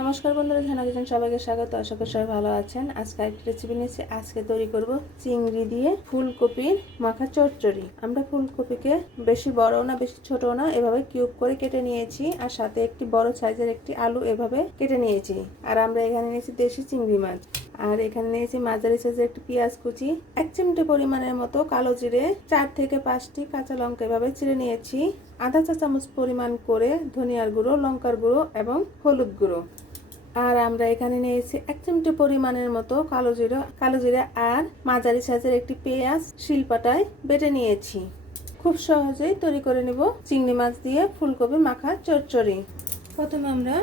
নমস্কার বন্ধুরা, ঝানা কিচেন সবাইকে স্বাগত। আশা করি সবাই ভালো আছেন। আজকে একটা রেসিপি নিয়েছি। আজকে তৈরি করব চিংড়ি দিয়ে ফুলকপির মাখা চচ্চড়ি। আমরা ফুলকপিকে বেশি বড় না বেশি ছোট না এভাবে কিউব করে কেটে নিয়েছি, আর সাথে একটি বড় সাইজের একটি আলু এভাবে কেটে নিয়েছি। আর আমরা এখানে নিয়েছি দেশি চিংড়ি মাছ, আর এখানে নিয়েছি মাঝারি সাইজের একটি পেঁয়াজ কুচি, 1 চিমটে পরিমাণের মতো কালো জিরে, 4 থেকে 5টি কাঁচা লঙ্কা এভাবে চিড়ে নিয়েছি, আধা চা চামচ পরিমাণ করে ধনিয়ার গুঁড়ো, লঙ্কার গুঁড়ো এবং হলুদ গুঁড়ো। আর আমরা এখানে নিয়েছি 1 চিমটে পরিমাণের মতো কালো জিরা আর মাঝারি সাইজের একটি পেঁয়াজ শিলপাটায় বেটে নিয়েছি। খুব সহজেই তৈরি করে নেব চিংড়ি মাছ দিয়ে ফুলকপি মাখা চচ্চড়ি। প্রথমে আমরা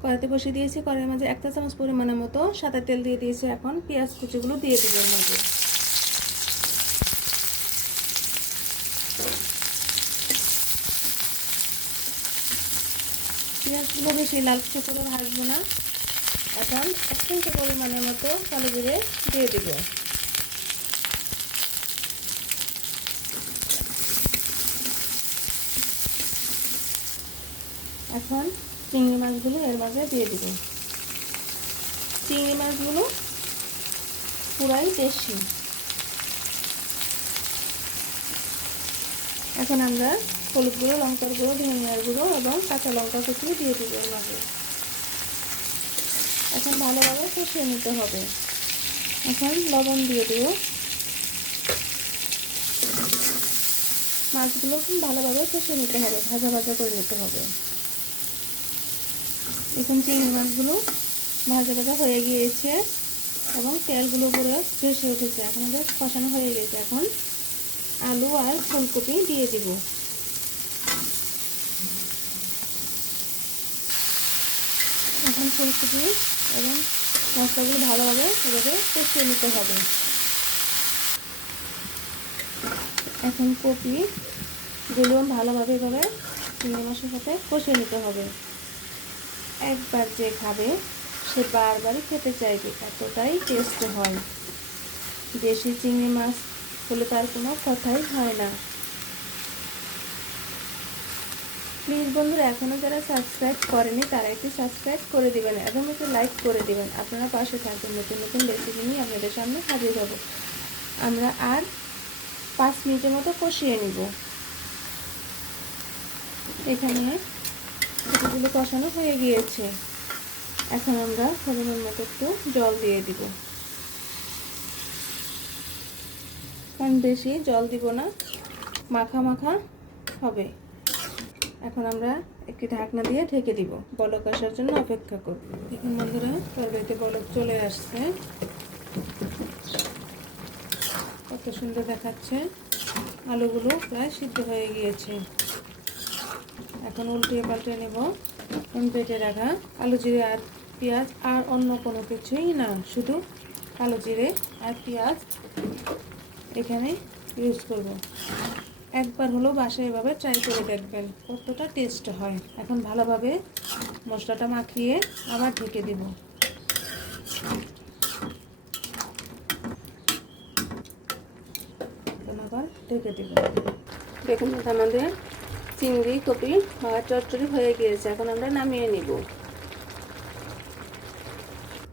কড়াইতে বসিয়ে দিয়েছি। কড়াইয়ের মাঝে 1 চা চামচ পরিমাণের মতো সাদা তেল দিয়ে দিয়েছি। এখন পেঁয়াজ কুচিগুলো দিয়ে দিব এর মাঝে। পেঁয়াজগুলো বেশি লালচে করে ভাজবো না। এখন 1 চিমটে পরিমাণের মতো কালো জিরে দিয়ে দিব। এখন চিংড়ি মাছগুলো এর মাঝে দিয়ে দিব। চিংড়ি মাছগুলো পুরাই দেশি। এখন আমরা হলুদ গুঁড়ো, লঙ্কার গুঁড়ো, ধনিয়ার গুঁড়ো এবং কাঁচা লঙ্কা কুচি দিয়ে দিব এর মাঝে। এখন ভালোভাবে কষিয়ে নিতে হবে। এখন লবণ দিয়ে দিব। মাছগুলো খুব ভালোভাবে কষিয়ে নিতে হবে, ভাজা ভাজা করে নিতে হবে। এখন চিংড়ি মাছগুলো ভাজা ভাজা হয়ে গিয়েছে এবং তেলগুলো পুরো ভেসে উঠেছে। এখন আমাদের কষানো হয়ে গেছে। এখন আলু আর ফুলকপি দিয়ে দিব। এখন ফুলকপি এবং মশলাগুলো ভালোভাবে এভাবে কষিয়ে নিতে হবে। এখন কপিগুলো ভালোভাবে এভাবে চিংড়ি মাছের সাথে কষিয়ে নিতে হবে। একবার যে খাবে সে বারবারই খেতে চাইবে, এতটাই টেস্ট হয়। দেশি চিংড়ি মাছ হলে তার কোনো কথাই হয় না। প্লিজ বন্ধুরা, এখনও যারা সাবস্ক্রাইব করেনি তারা একটু সাবস্ক্রাইব করে দিবেন এবং একটু লাইক করে দিবেন। আপনারা পাশে থাকবেন, নতুন নতুন রেসিপি নিয়ে আপনাদের সামনে হাজির হব। আমরা আর 5 মিনিটের মতো কষিয়ে নিব। এখানে কপিগুলো কষানো হয়ে গিয়েছে। এখন আমরা পরিমাণ মতো একটু জল দিয়ে দিব। কারণ বেশি জল দিব না, মাখা মাখা হবে। এখন আমরা একটি ঢাকনা দিয়ে ঢেকে দিব, বলক আসার জন্য অপেক্ষা করব। এখন বন্ধুরা, তরকারিতে বলক চলে আসছে, কত সুন্দর দেখাচ্ছে। আলুগুলো প্রায় সিদ্ধ হয়ে গিয়েছে। এখন উল্টিয়ে পাল্টে নেব। বেটে রাখা আলু, জিরে আর পেঁয়াজ, আর অন্য কোনো কিছুই না, শুধু কালো জিরে আর পেঁয়াজ এখানে ইউজ করব। একবার হলেও বাসায় এভাবে ট্রাই করে দেখবেন, কতটা টেস্ট হয়। এখন ভালোভাবে মশলাটা মাখিয়ে আবার ঢেকে দেব। আবার ঢেকে দেব। দেখুন আমাদের চিংড়ি কপি মাখা চচ্চড়ি হয়ে গিয়েছে। এখন আমরা নামিয়ে নিব।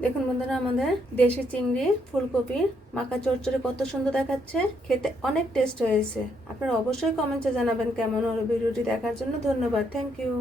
দেখুন বন্ধুরা, আমাদের দেশি চিংড়ি ফুলকপি মাখা চচ্চড়ি কত সুন্দর দেখাচ্ছে। খেতে অনেক টেস্ট হয়েছে। আপনারা অবশ্যই কমেন্টে জানাবেন কেমন হলো। ভিডিওটি দেখার জন্য ধন্যবাদ। Thank you.